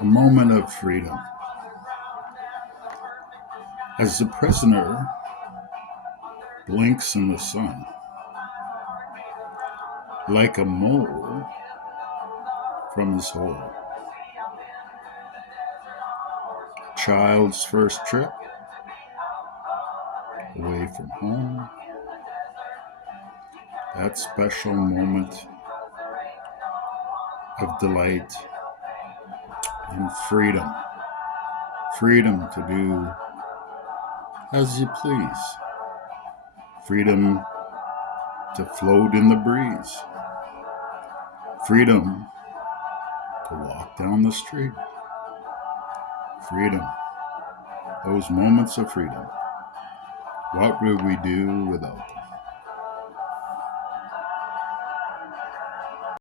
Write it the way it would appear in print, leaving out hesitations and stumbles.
A moment of freedom. As the prisoner blinks in the sun, like a mole from his hole. Child's first trip away from home. That special moment of delight and freedom. Freedom to do as you please. Freedom to float in the breeze. Freedom to walk down the street. Freedom. Those moments of freedom. What would we do without them?